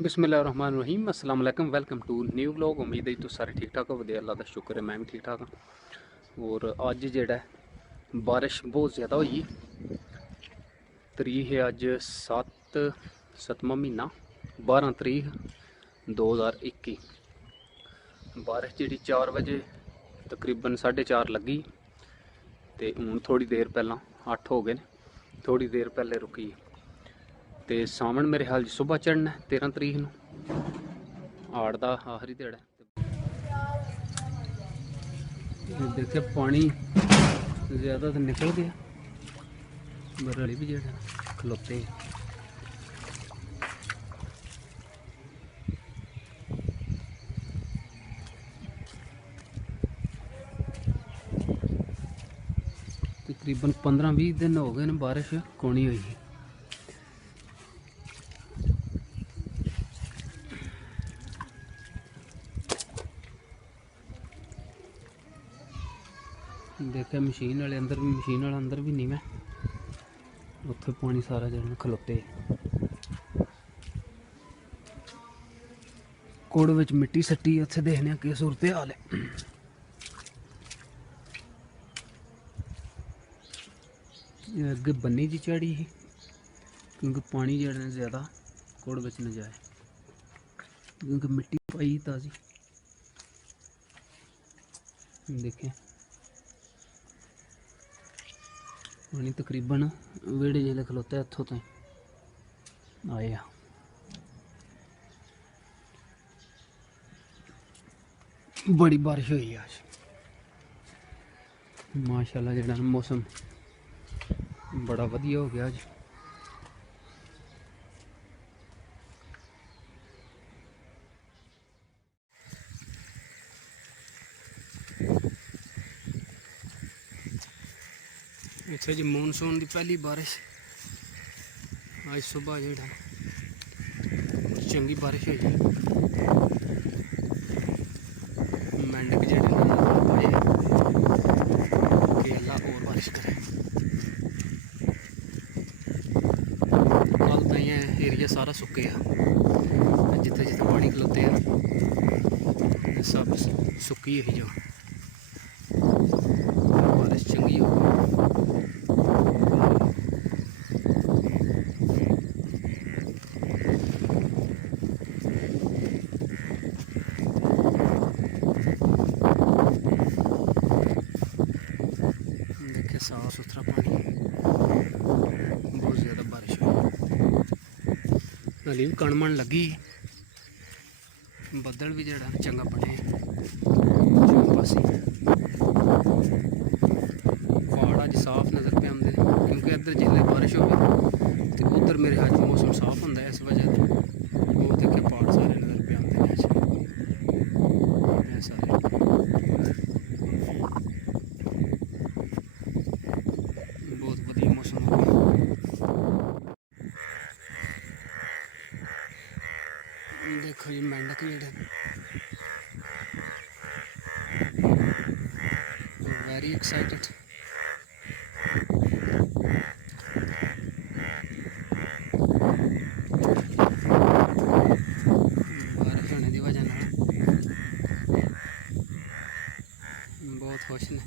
बिस्मिल्लाहिर्रहमानिर्रहीम अस्सलाम वालेकुम। Welcome to new vlog. उम्मीद है तो सारे ठीक ठाक हो, वधिया अल्लाह का शुक्र है, मैं भी ठीक ठाक हाँ। और अज जेड़ा बारिश बहुत ज़्यादा हुई। तरीक है अज 7वां महीना 12 तरीक 2021। बारिश जी 4 बजे तकरीबन 4:30 लगी तो हूँ थोड़ी देर पहला 8 हो गए, थोड़ी देर पहले रुकी। तो सावन मेरे ख्याल सुबह चढ़ना 13 तरीक नूं आड़ दा आखिरी ध्याड़ा। देखिए पानी ज़्यादा तो निकल गया, बरली भी जो खलोते हैं। तकरीबन 15-20 दिन हो गए न बारिश कोनी हुई। देखे मशीन वाले अंदर भी, मशीन वाला अंदर भी नहीं, मैं उत्थे पानी सारा जन खलोते। कोड़ विच मिट्टी सट्टी, उत्थे देखने की सूरत हाल है। अगे बन्नी जी चढ़ी ही क्योंकि पानी जड़ा ज़्यादा कोड़ विच न जाए, क्योंकि मिट्टी पाई ताज़ी। देखें पानी तकरीबन वेड़े जिले खलोता इत्थों तो आया। बड़ी बारिश हुई आज माशाल्लाह, जड़ा मौसम बड़ा वधिया हो गया आज। इत्थे जी मानसून की पहली बारिश आज सुबह जो चंगी बारिश हुई। मेंढक जो कि अल्लाह और बारिश करे। कल ताई एरिया सारा सुक्के जिथे जिथे पानी खलोते हैं सब सुक्की ही जो बारिश चंगी हो। देखे साफ सुथरा पानी, बहुत ज़्यादा बारिश हुई। हली भी कणमण लगी, बदल भी जड़ा चंगा बने पासे। पहाड़ अज साफ नज़र पे आते क्योंकि इधर जिले बारिश हो तो उधर मेरे ख्याल मौसम साफ होंगे, इस वजह से वो देखे पहाड़ सारे नज़र पे आते हैं सारे। बहुत बढ़िया मौसम हो गया। देखो जी मेंढक जेड़े वेरी एक्साइटेड। बारिश होने की वजह बहुत खुश ने।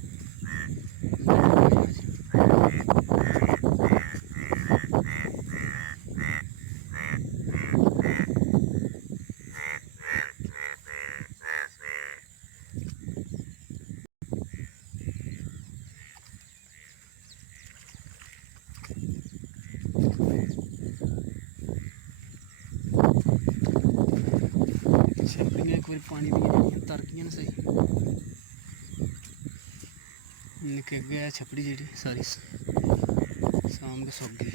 छपड़ियाँ एक बार पानी दी तर गई सही, निकल गया छपड़ी जी सारी शाम के सुक गई।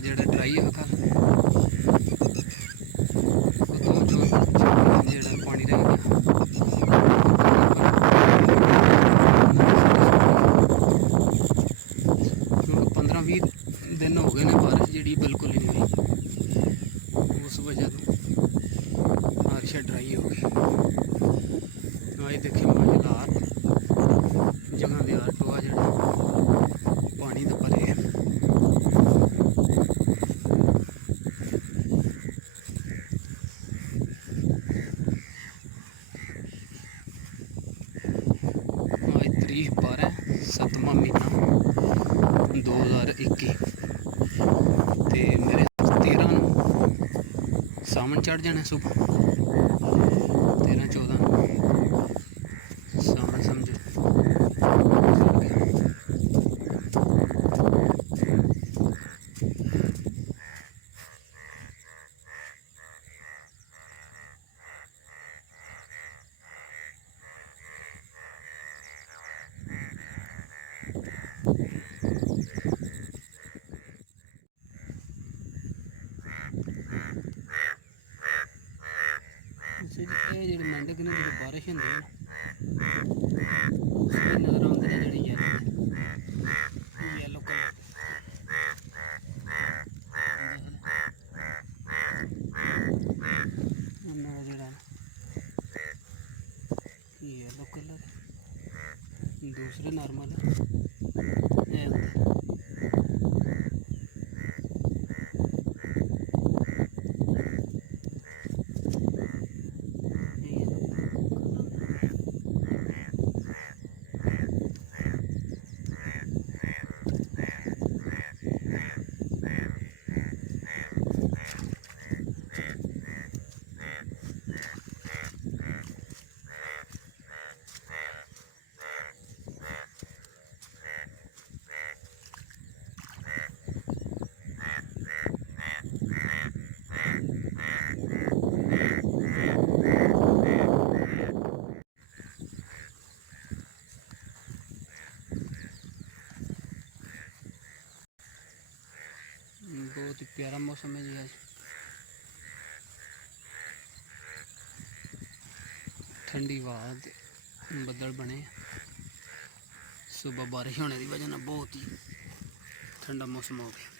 ਜਿਹੜਾ ਡਰਾਈ ਆ ਕੱਲ ਜਿਹੜਾ ਪਾਣੀ ਰਹਿ ਗਿਆ। ਕਿਉਂਕਿ 15-20 ਦਿਨ ਹੋ ਗਏ ਨੇ ਬਾਰਿਸ਼ ਜਿਹੜੀ ਬਿਲਕੁਲ ਹੀ ਨਹੀਂ ਹੋਈ, ਉਸ ਵਜ੍ਹਾ ਤੋਂ ਬਾਰਿਸ਼ ਡਰਾਈ ਹੋ ਗਈ। ਆਏ ਦੇਖੇ ਮਾਜਲਾਰ ਜਗ੍ਹਾ ਦੇ ਆਟੋ ਆ ਜਿਹੜੇ ਪਾਣੀ ਦਾ ਭਰੇ ਆ। तारीख 12 7वां महीना 2021 ਤੇ ਮੇਰੇ 13 ਨੂੰ ਸਾਵਣ ਚੜ ਜਾਣਾ ਸੁਬਹ 13-14 ਨੂੰ ਸਾਵਣ ਸਮਝੋ। ये जेह्ड़े मेंढक ने जेह्ड़ी बारिश होंदी है उसमें नज़र आंदे ने जेह्ड़ी येलो कलर जेह्ड़ा येलो कलर दूसरे नॉर्मल बहुत ही प्यारा मौसम है जी आज। ठंडी हवा बदल बने, सुबह बारिश होने की वजह बहुत ही ठंडा मौसम हो गया।